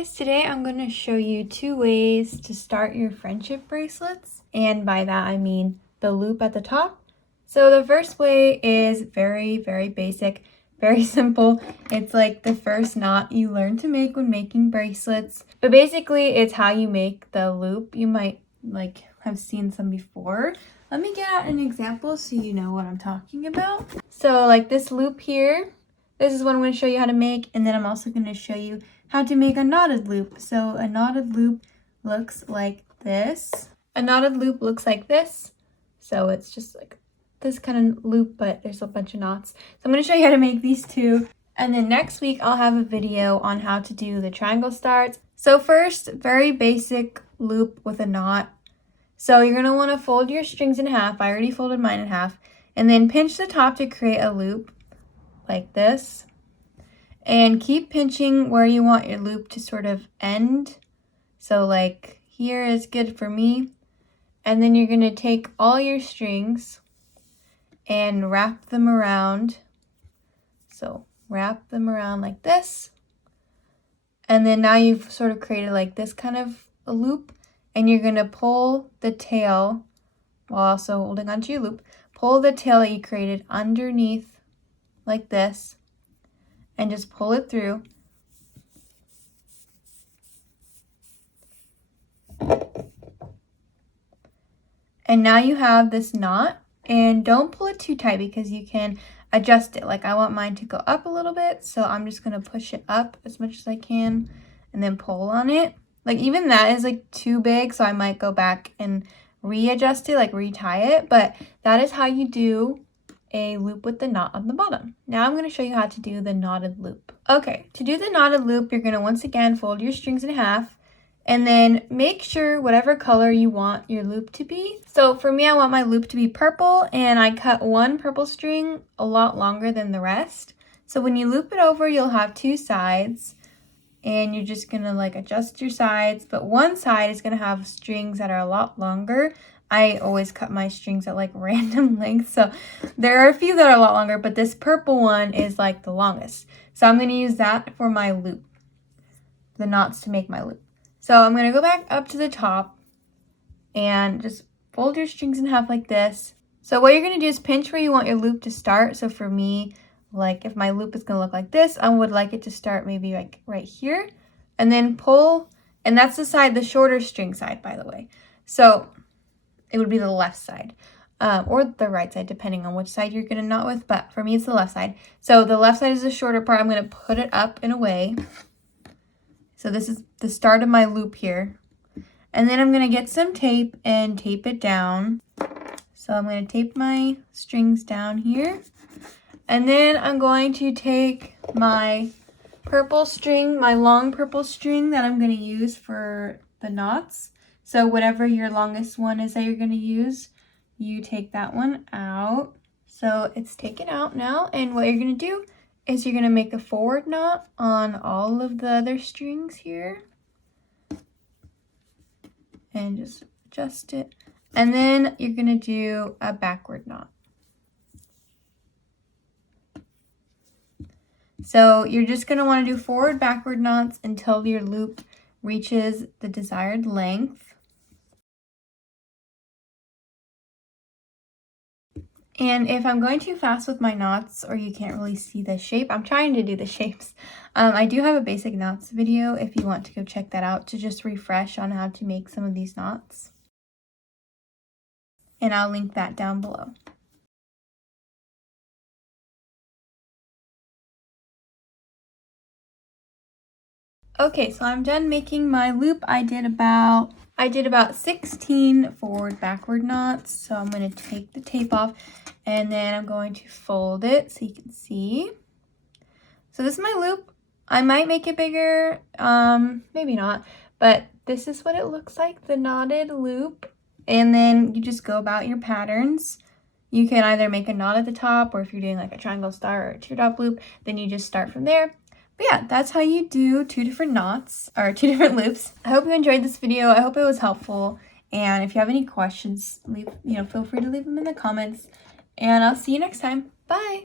guys, today I'm going to show you 2 ways to start your friendship bracelets, and by that I mean the loop at the top. So the first way is very basic, very simple. It's like the first knot you learn to make when making bracelets, but basically it's how you make the loop. You might have seen some before. Let me get an example so you know what I'm talking about. So like this loop here, this is what I'm going to show you how to make, and then I'm also going to show you how to make a knotted loop. So a knotted loop looks like this. A knotted loop looks like this. So it's just like this kind of loop, but there's a bunch of knots. So I'm going to show you how to make these 2. And then next week I'll have a video on how to do the triangle starts. So first, very basic loop with a knot. So you're going to want to fold your strings in half. I already folded mine in half. And then pinch the top to create a loop like this. And keep pinching where you want your loop to sort of end. So like here is good for me. And then you're going to take all your strings and wrap them around. So wrap them around like this. And then now you've sort of created like this kind of a loop. And you're going to pull the tail while also holding onto your loop. Pull the tail that you created underneath like this. And just pull it through. And now you have this knot, and don't pull it too tight because you can adjust it. Like I want mine to go up a little bit, so I'm just going to push it up as much as I can and then pull on it. Like even that is like too big, so I might go back and readjust it, like retie it, but that is how you do a loop with the knot on the bottom. Now I'm going to show you how to do the knotted loop. Okay, to do the knotted loop, you're going to once again fold your strings in half and then make sure whatever color you want your loop to be. So for me, I want my loop to be purple, and I cut one purple string a lot longer than the rest. So when you loop it over, you'll have 2 sides, and you're just going to like adjust your sides, but one side is going to have strings that are a lot longer. I always cut my strings at like random lengths, so there are a few that are a lot longer, but this purple one is like the longest. So I'm going to use that for my loop, the knots to make my loop. So I'm going to go back up to the top and just fold your strings in half like this. So what you're going to do is pinch where you want your loop to start. So for me, like if my loop is going to look like this, I would like it to start maybe like right here, and then pull, and that's the side, the shorter string side, by the way. So it would be the left side or the right side, depending on which side you're going to knot with. But for me, it's the left side. So the left side is the shorter part. I'm going to put it up in a way. So this is the start of my loop here. And then I'm going to get some tape and tape it down. So I'm going to tape my strings down here. And then I'm going to take my purple string, my long purple string that I'm going to use for the knots. So whatever your longest one is that you're going to use, you take that one out. So it's taken out now, and what you're going to do is you're going to make a forward knot on all of the other strings here. And just adjust it. And then you're going to do a backward knot. So you're just going to want to do forward backward knots until your loop reaches the desired length. And if I'm going too fast with my knots, or you can't really see the shape, I'm trying to do the shapes. I do have a basic knots video if you want to go check that out to just refresh on how to make some of these knots. And I'll link that down below. Okay, so I'm done making my loop. I did about 16 forward backward knots. So I'm going to take the tape off, and then I'm going to fold it so you can see. So this is my loop. I might make it bigger, maybe not, but this is what it looks like, the knotted loop. And then you just go about your patterns. You can either make a knot at the top, or if you're doing like a triangle star or a teardrop loop, then you just start from there. But yeah, that's how you do 2 different knots, or 2 different loops. I hope you enjoyed this video. I hope it was helpful. And if you have any questions, feel free to leave them in the comments. And I'll see you next time. Bye!